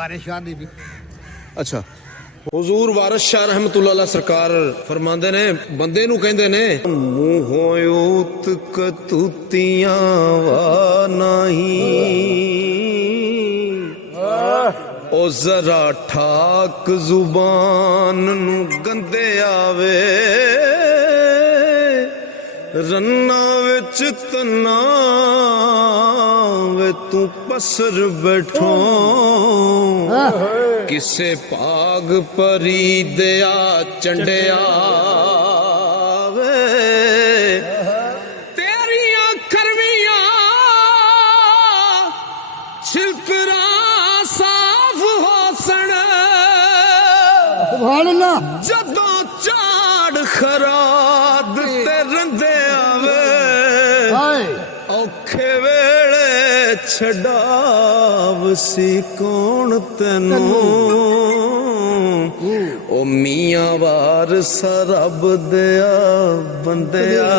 बारिशां दी भी अच्छा हुजूर वारिस शाह रहमतुल्लाह अलैह सरकार फरमांदे ने बंदे नू कहंदे ने मूहों ऊत कतूतियां वा नहीं ओ जरा ठाक जुबान नू गंदे आवे रन्ना विच तना वे तू पसर बैठो किसे भाग परी दया चंडिया वे तेरिया करवियां छिलकरा साफ हो सन सुभान अल्लाह जदों झाड़ खराद ते रंदे आवे औखे वेले छड़ावसी कौन तेनू ओ मियां वारिस रब दिया बंदिया